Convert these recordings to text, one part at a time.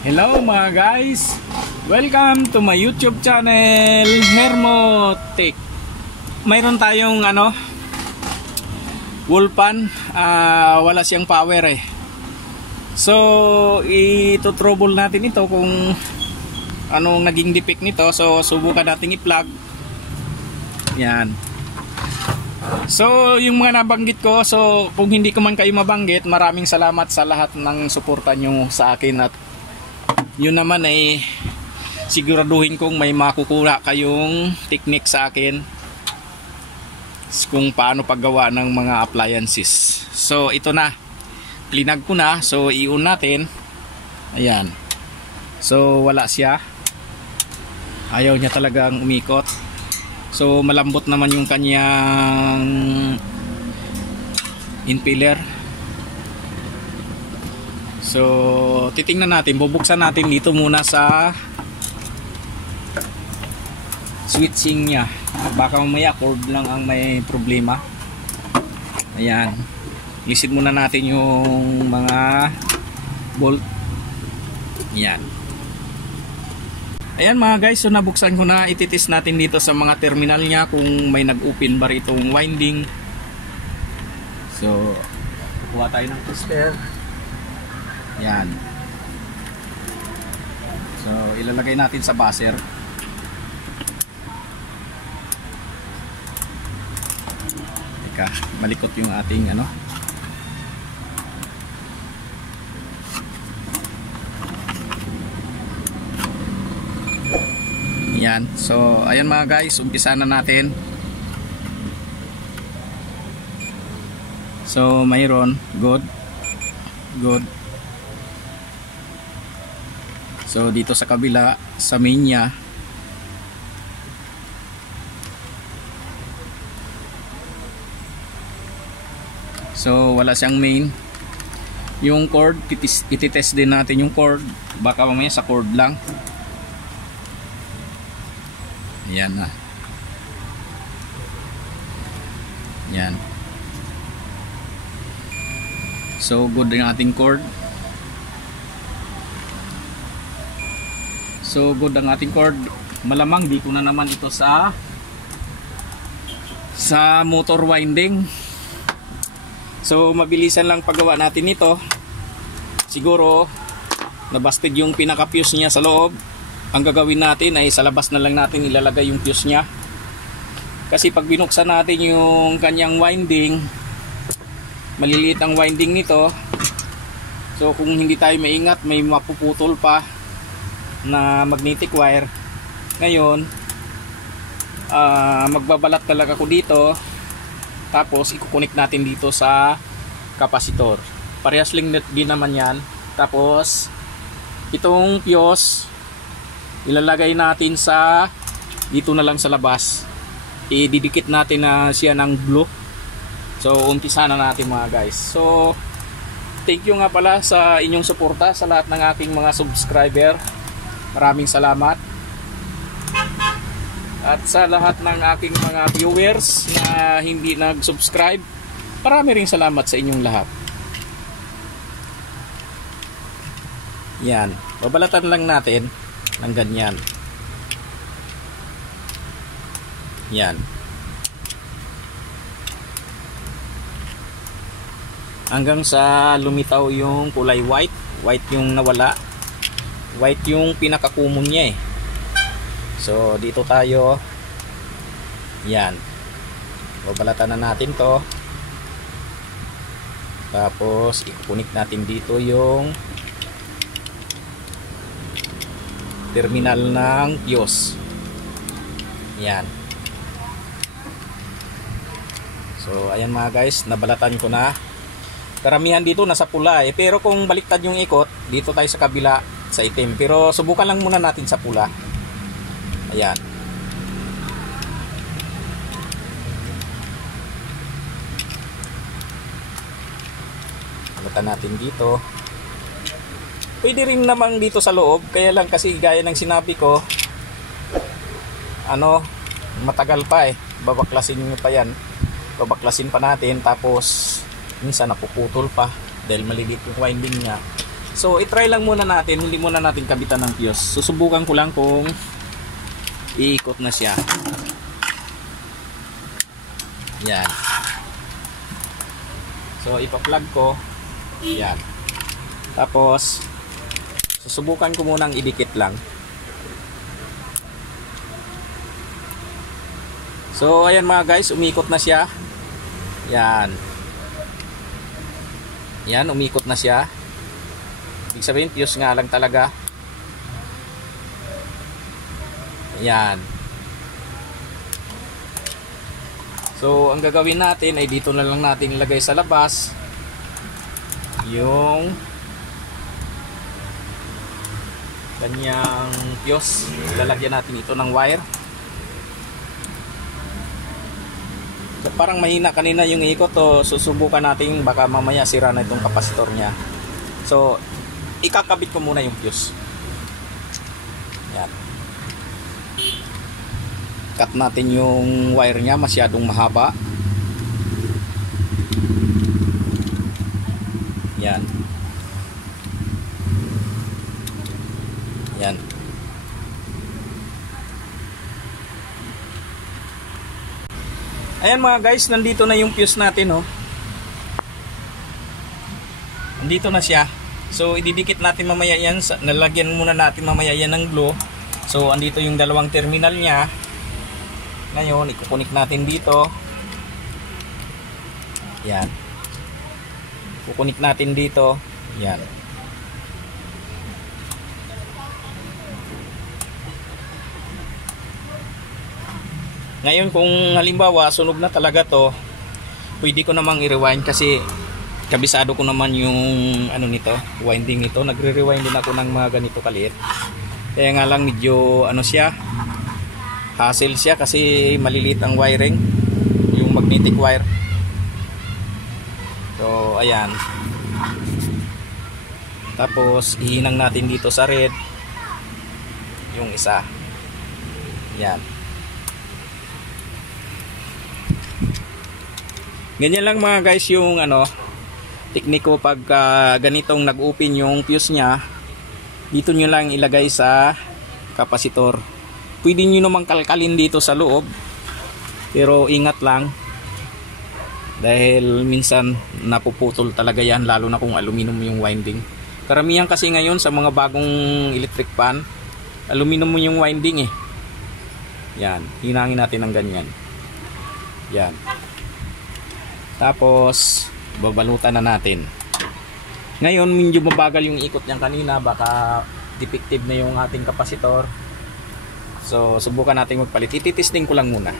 Hello mga guys, welcome to my YouTube channel Hermotech. Mayroon tayong wall pan, wala siyang power eh. So ito-trouble natin ito kung anong naging defect nito. So subukan natin i-plug. Yan. So yung mga nabanggit ko, so kung hindi ko man kayo mabanggit, maraming salamat sa lahat ng suporta nyo sa akin. At yun naman ay siguraduhin kong may makukuha kayong technique sa akin kung paano paggawa ng mga appliances. So ito na, plinag ko na. So i-on natin. Ayan. So wala siya, ayaw niya talagang umikot. So malambot naman yung kanyang impeller. So titingnan natin, bubuksan natin dito muna sa switching niya. Baka mamaya cord lang ang may problema. Ayan, lisid muna natin yung mga bolt. Ayan. Ayan mga guys, so nabuksan ko na. Ititest natin dito sa mga terminal niya kung may nag-open bar itong winding. So kuha tayo ng tester. Yan. So ilalagay natin sa buzzer. Teka, malikot yung ating Yan. So ayan mga guys, umpisa na natin. So mayroon good. So dito sa kabila, sa main niya, so wala siyang main. Yung cord, ititest din natin yung cord. Baka mamaya sa cord lang. Ayan na. Yan. So good yung ating cord. So good ang ating cord. Malamang di ko na naman ito sa motor winding. So mabilisan lang paggawa natin ito. Siguro nabasted yung pinaka fuse niya sa loob. Ang gagawin natin ay sa labas na lang natin ilalagay yung fuse niya. Kasi pag binuksan natin yung kanyang winding, maliliit ang winding nito. So kung hindi tayo maingat, may mapuputol pa na magnetic wire. Ngayon magbabalat talaga ako dito, tapos ikukunik natin dito sa kapasitor. Parehas lang din naman yan. Tapos itong fuse ilalagay natin sa dito na lang sa labas. Ididikit natin na siya ng glue. So umpisa na natin mga guys. So thank you nga pala sa inyong suporta sa lahat ng aking mga subscriber. Maraming salamat. At sa lahat ng aking mga viewers na hindi nag-subscribe, marami ring salamat sa inyong lahat. Yan, babalatan lang natin ng ganyan. Yan. Hanggang sa lumitaw yung kulay white. White yung nawala. White yung pinaka-common niya eh. So dito tayo. Yan. Babalatan na natin to. Tapos ikukunik natin dito yung terminal ng fuse. Yan. So ayan mga guys, nabalatan ko na. Karamihan dito nasa pula eh. Pero kung baliktad yung ikot, dito tayo sa kabila sa itim. Pero subukan lang muna natin sa pula. Ayan. Balatan natin dito. Pwede rin naman dito sa loob. Kaya lang kasi gaya ng sinabi ko, matagal pa eh. Babaklasin nyo pa yan. Babaklasin pa natin. Tapos minsan napuputol pa dahil maliliit yung winding niya. So i-try lang muna natin, hindi muna natin kabitan ng fuse. Susubukan ko lang kung iikot na siya. Yan. So ipa-plug ko. Yan. Tapos susubukan ko munang idikit lang. So ayan mga guys, umikot na siya. Yan. Yan, umikot na siya. Ibig sabihin, fuse nga lang talaga. Yan. So, ang gagawin natin ay dito na lang natin ilagay sa labas yung kanyang fuse. Lalagyan natin ito ng wire. So, parang mahina kanina yung ikot. So, susubukan natin, baka mamaya sira na itong kapasitor niya. So, ikakabit ko muna yung fuse. Yan. Cut natin yung wire niya, masyadong mahaba. Yan. Yan. Ayan mga guys, nandito na yung fuse natin, oh. Nandito na siya. So ididikit natin mamaya yan, nalagyan muna natin mamaya yan ng glue. So andito yung dalawang terminal niya. Ngayon ikukunik natin dito. Yan. Kukunik natin dito. Yan. Ngayon kung halimbawa sunog na talaga to, pwede ko namang i-rewind kasi kabisado ko naman yung ano nito, winding nito. Nagre-rewind din ako ng mga ganito kaliit. Kaya nga lang medyo ano siya, hassle siya kasi maliliit ang wiring, yung magnetic wire. So ayan. Tapos ihinang natin dito sa red yung isa. Yan. Ganyan lang mga guys yung ano tekniko pag ganitong nag-open yung fuse nya. Dito nyo lang ilagay sa kapasitor. Pwede nyo namang kalkalin dito sa loob, pero ingat lang dahil minsan napuputol talaga yan, lalo na kung aluminum yung winding. Karamihan kasi ngayon sa mga bagong electric pan, aluminum yung winding eh. Yan, hinangin natin ng ganyan. Yan. Tapos babalutan na natin. Ngayon medyo mabagal yung ikot niyan kanina, baka defective na yung ating kapasitor. So subukan natin magpalit. Ititesting ko lang muna.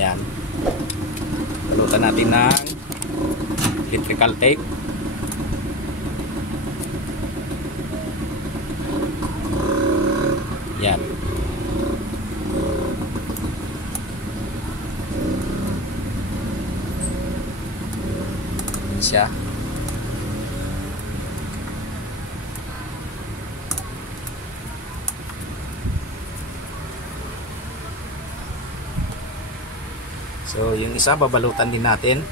Yan. Balutan natin ng electrical tape. Yan. Siya. So, yung isa babalutan din natin.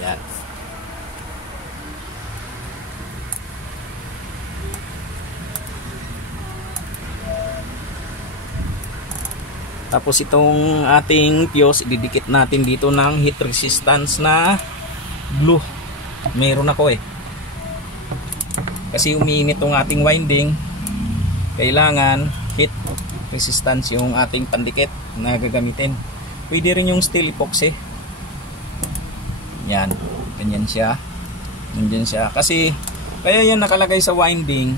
Yan. Tapos itong ating fuse, ididikit natin dito ng heat resistance na glue. Meron ako eh. Kasi umiinit tong ating winding, kailangan heat resistance yung ating pandikit na gagamitin. Pwede rin yung steel epoxy. Yan, ganyan siya. Nandiyan siya. Kasi kaya yan nakalagay sa winding.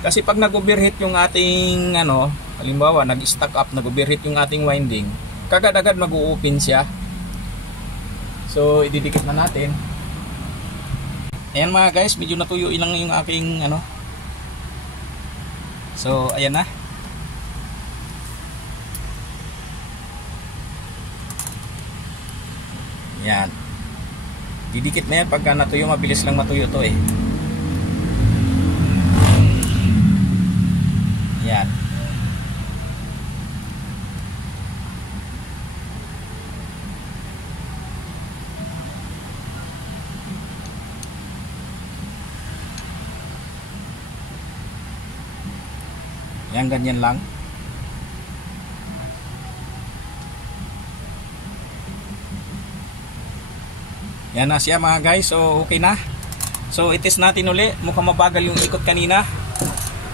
Kasi pag nag-overheat yung ating ano, halimbawa nag-stack up, nag-overheat yung ating winding, kagad-agad mag-u-open siya. So ididikit na natin. Ayan mga guys, medyo natuyo lang yung aking ano. So ayan na. Yan. Didikit na yan pagka natuyo, mabilis lang matuyo to eh. Yan, ganyan lang. Yan na siya mga guys. So okay na. So itis natin uli. Mukhang mabagal yung ikot kanina.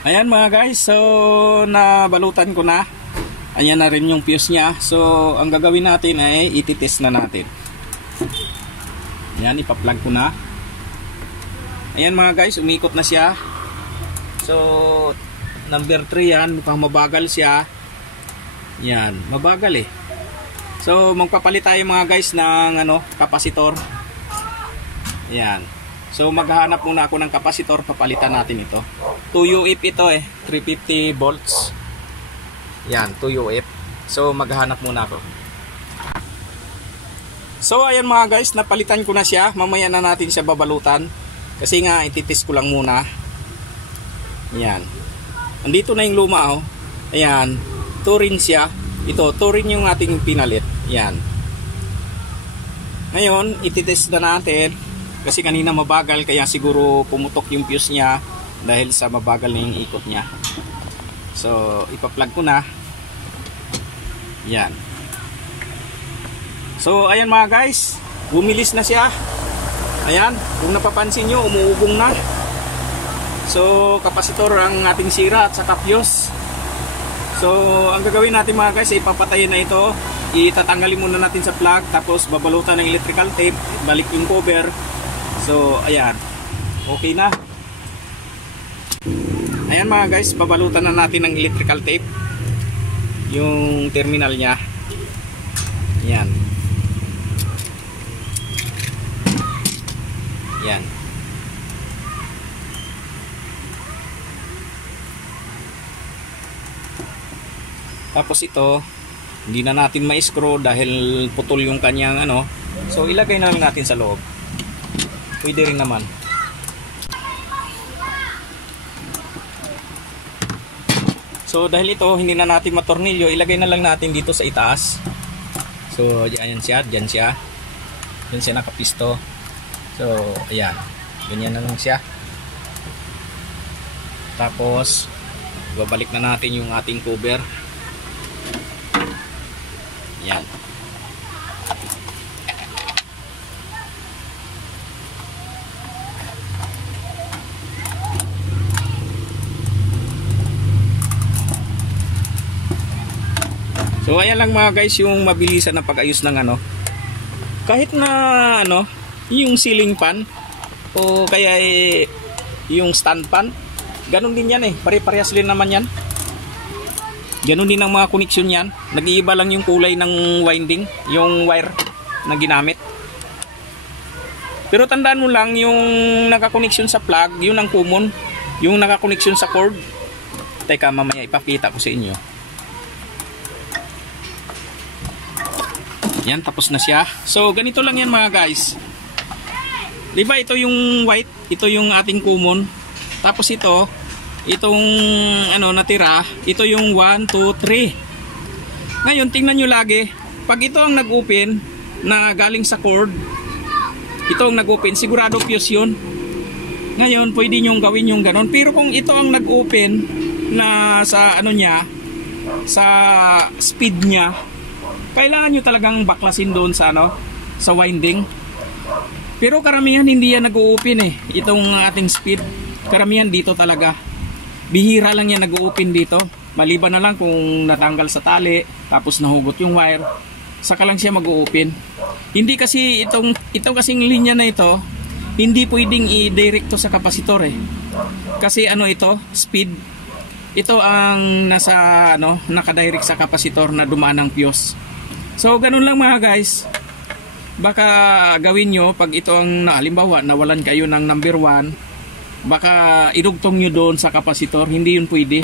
Ayan mga guys. So nabalutan ko na. Ayan na rin yung fuse nya. So ang gagawin natin ay ititis na natin. Yan, ipa-plug ko na. Ayan mga guys, umikot na siya. So number 3 yan. Mukhang mabagal siya. Yan, mabagal eh. So magpapalit tayo mga guys ng kapasitor. Yan. So maghahanap muna ako ng kapasitor, papalitan natin ito. 2 UF ito eh, 350 volts. Yan, 2 UF. So maghahanap muna ako. So ayan mga guys, napalitan ko na siya. Mamaya na natin siya babalutan. Kasi nga ititis ko lang muna. Yan. Andito na yung luma oh. Ayan, 2 rin siya. Ito, 2 rin yung ating pinalit. Yan. Ngayon, ititis na natin. Kasi kanina mabagal, kaya siguro pumutok yung fuse niya dahil sa mabagal na yung ikot niya. So ipa-plug ko na. Yan. So ayan mga guys, bumilis na siya. Ayan, kung napapansin nyo, umuugong na. So kapasitor ang ating sira at saka fuse. So ang gagawin natin mga guys, ipapatayin na ito. Itatanggalin muna natin sa plug, tapos babalutan ng electrical tape, balik yung cover. So ayan, okay na. Ayan mga guys, babalutan na natin ng electrical tape yung terminal nya. Yan. Yan. Tapos ito, hindi na natin ma-screw dahil putol yung kanyang So ilagay na lang natin sa loob. Pwede rin naman. So dahil ito hindi na natin matornilyo, ilagay na lang natin dito sa itaas. So ayan siya, dyan siya. Dyan siya nakapisto. So ayan, ganyan na lang siya. Tapos babalik na natin yung ating cover. Ayan. So ayan lang mga guys yung mabilisan na pag-ayos ng kahit na yung ceiling fan o kaya yung stand fan, ganun din yan eh, pare-parehas din naman yan. Ganun din ang mga connection yan. Nag-iiba lang yung kulay ng winding, yung wire na ginamit. Pero tandaan mo lang yung nakakoneksyon sa plug, yun ang common. Yung nakakoneksyon sa cord, teka mamaya ipakita ko sa inyo. Yan, tapos na siya. So ganito lang yan mga guys. Diba ito yung white, ito yung ating common. Tapos itong natira, ito yung 1, 2, 3. Ngayon tingnan nyo lagi, pag ito ang nag-open na galing sa cord, ito ang nag-open, sigurado fuse yun. Ngayon pwede nyo gawin yung ganon. Pero kung ito ang nag-open na sa sa speed nya, kailangan nyo talagang baklasin doon sa sa winding. Pero karamihan hindi yan nag-open eh, itong ating speed. Karamihan dito talaga. Bihira lang yan nag-open dito. Maliban na lang kung natanggal sa tali, tapos nahugot yung wire, saka lang siya mag-open. Hindi kasi ito kasing linya na ito, hindi pwedeng i-direct to sa kapasitor eh. Kasi ito, speed. Ito ang nasa nakadirect sa kapasitor na dumaan ng fuse. So ganun lang mga guys. Baka gawin nyo pag ito ang halimbawa nawalan kayo ng number 1, baka idugtong nyo doon sa kapasitor. Hindi yun pwede,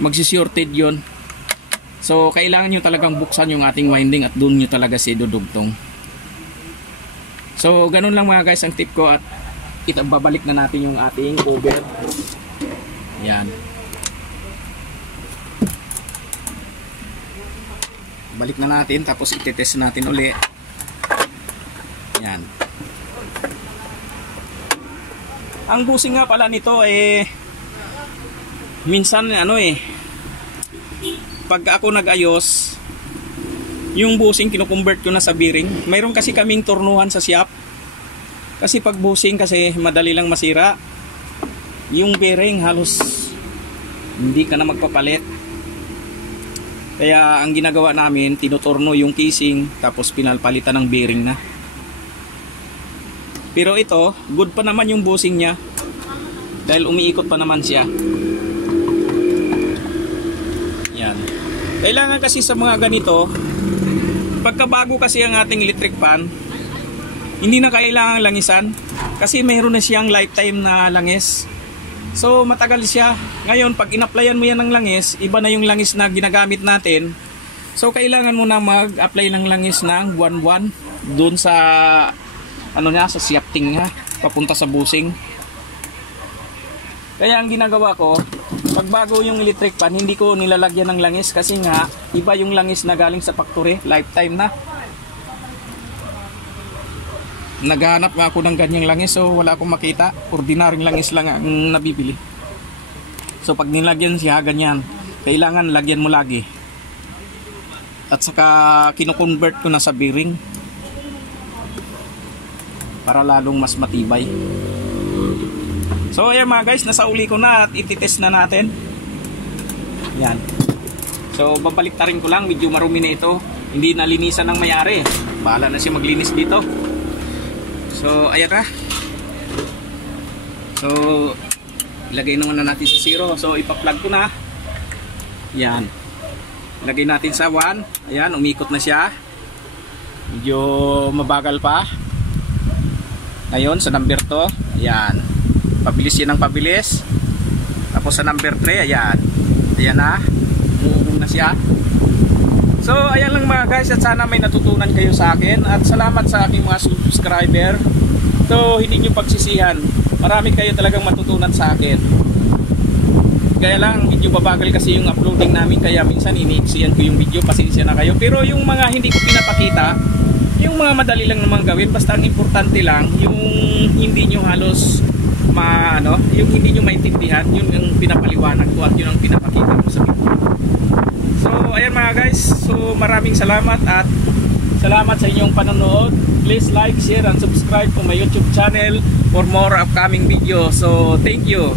magsishorted yun. So kailangan nyo talagang buksan yung ating winding at doon nyo talaga si dudugtong. So ganun lang mga guys ang tip ko. At babalik na natin yung ating cover. Yan, balik na natin, tapos itetest natin uli. Yan. Ang busing nga pala nito minsan pag ako nag-ayos, yung busing kinukonvert ko na sa bearing. Mayroon kasi kaming turnuhan sa shop. Kasi pag busing kasi madali lang masira. Yung bearing halos hindi ka na magpapalit. Kaya ang ginagawa namin, tinuturno yung casing tapos pinapalitan ng bearing na. Pero ito, good pa naman yung busing niya dahil umiikot pa naman siya. Yan. Kailangan kasi sa mga ganito, pagkabago kasi ang ating electric fan, hindi na kailangan langisan kasi mayroon na siyang lifetime na langis. So matagal siya. Ngayon pag in-applyan mo yan ng langis, iba na yung langis na ginagamit natin. So kailangan mo na mag-apply ng langis ng buwan-buwan doon sa sa shafting niya papunta sa busing. Kaya ang ginagawa ko, pag bago yung electric fan, hindi ko nilalagyan ng langis kasi nga iba yung langis na galing sa factory, lifetime na. Naghahanap nga ako ng ganyang langis, so wala akong makita. Ordinaryong langis lang ang nabibili. So pag nilagyan siya ganyan, kailangan lagyan mo lagi. At saka kino-convert ko na sa bearing para lalong mas matibay. So ayan mga guys, nasa uli ko na at ititest na natin. Yan. So babaliktarin ko lang, medyo marumi na ito. Hindi nalinisan ng may-ari. Bahala na siya maglinis dito. So ayan na. So ilagay naman na natin sa 0. So ipa-plug ko na. Yan. Lagay natin sa 1. Ayan, umikot na siya. Medyo mabagal pa. Ngayon sa number 2. Ayan. Pabilis yan ng pabilis. Tapos sa number 3. Ayan. Ayan na. Umuubong na siya. So ayan lang mga guys, at sana may natutunan kayo sa akin at salamat sa aking mga subscriber. So hindi nyo pagsisihan, marami kayo talagang matutunan sa akin. Kaya lang medyo babagal kasi yung uploading namin, kaya minsan iniiksiyan ko yung video, pasensya na kayo. Pero yung mga hindi ko pinapakita, yung mga madali lang naman gawin, basta ang importante lang yung hindi nyo halos yung hindi nyo maintindihan, yun yung pinapaliwanag ko at yun ang pinapakita ko sa video. So ayan mga guys, so maraming salamat at salamat sa inyong panonood. Please like, share and subscribe to my YouTube channel for more upcoming videos. So thank you.